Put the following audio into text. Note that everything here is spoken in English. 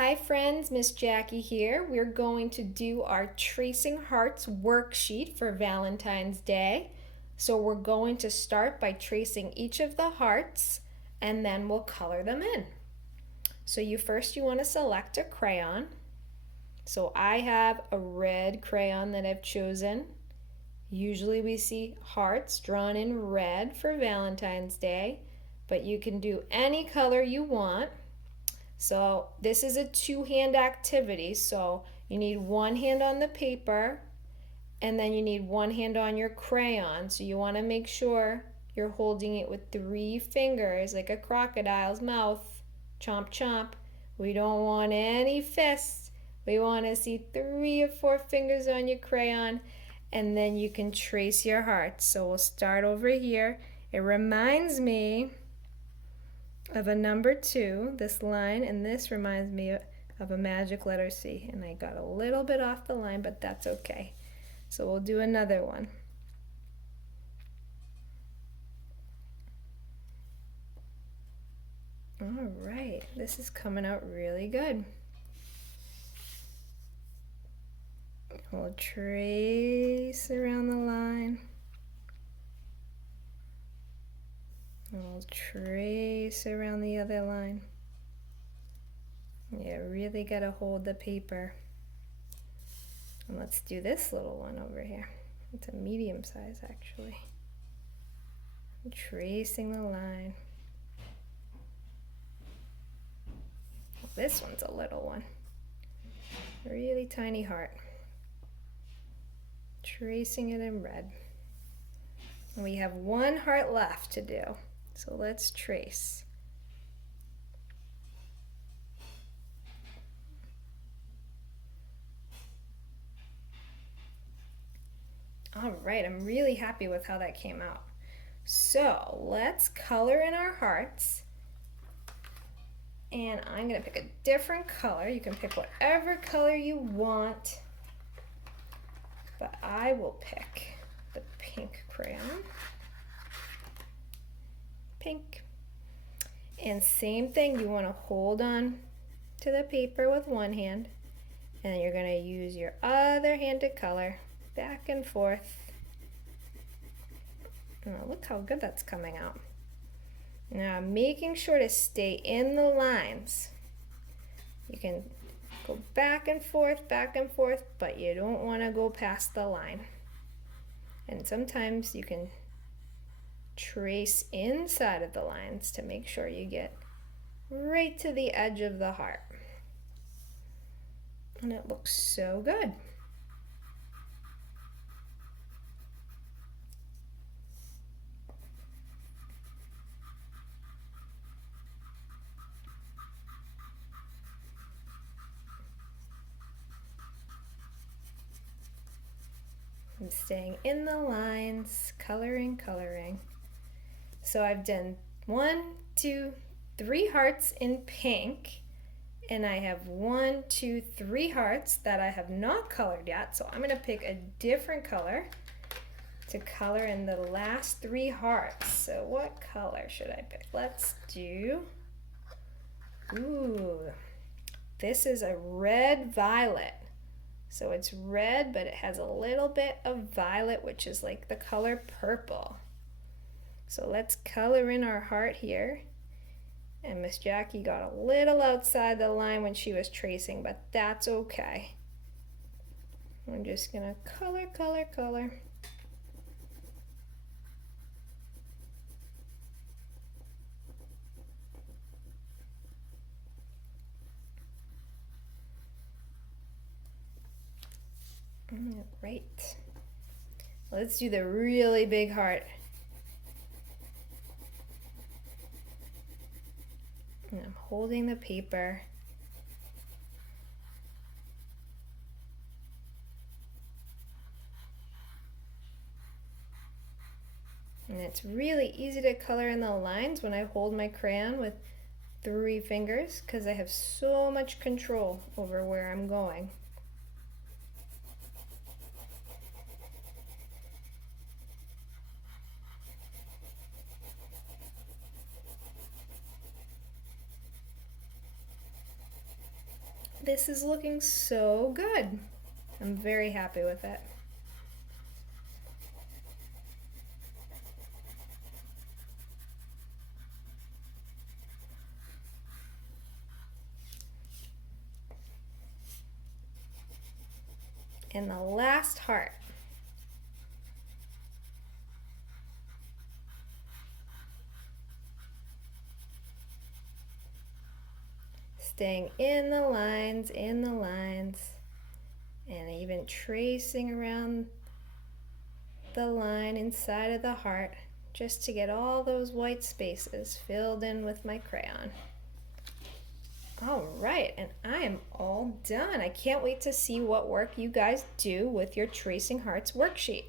Hi friends, Miss Jackie here. We're going to do our Tracing Hearts worksheet for Valentine's Day. So we're going to start by tracing each of the hearts and then we'll color them in. So you want to select a crayon. So I have a red crayon that I've chosen. Usually we see hearts drawn in red for Valentine's Day, but you can do any color you want. So this is a two-hand activity, so you need one hand on the paper and then you need one hand on your crayon. So you want to make sure you're holding it with 3 fingers like a crocodile's mouth. Chomp chomp. We don't want any fists. We want to see 3 or 4 fingers on your crayon, and then you can trace your hearts. So we'll start over here. It reminds me of a number 2, this line, and this reminds me of a magic letter C, and I got a little bit off the line, but that's okay. So we'll do another one. All right, this is coming out really good. We'll trace around the line. We'll trace around the other line. You really gotta hold the paper. And let's do this little one over here. It's a medium size actually. I'm tracing the line. This one's a little one. A really tiny heart. Tracing it in red. And we have one heart left to do. So let's trace. All right, I'm really happy with how that came out. So let's color in our hearts. And I'm gonna pick a different color. You can pick whatever color you want, but I will pick the pink crayon. Pink. And same thing, you want to hold on to the paper with one hand, and then you're going to use your other hand to color back and forth. Oh, look how good that's coming out. Now making sure to stay in the lines. You can go back and forth, but you don't want to go past the line. And sometimes you can trace inside of the lines to make sure you get right to the edge of the heart. And it looks so good. I'm staying in the lines, coloring. So I've done 1, 2, 3 hearts in pink, and I have 1, 2, 3 hearts that I have not colored yet. So I'm gonna pick a different color to color in the last 3 hearts. So what color should I pick? Let's do, this is a red violet. So it's red, but it has a little bit of violet, which is like the color purple. So let's color in our heart here. And Miss Jackie got a little outside the line when she was tracing, but that's okay. I'm just gonna color. Right. Let's do the really big heart. And I'm holding the paper. And it's really easy to color in the lines when I hold my crayon with 3 fingers because I have so much control over where I'm going. This is looking so good. I'm very happy with it. And the last heart. Staying in the lines, and even tracing around the line inside of the heart just to get all those white spaces filled in with my crayon. All right, and I am all done. I can't wait to see what work you guys do with your Tracing Hearts worksheet.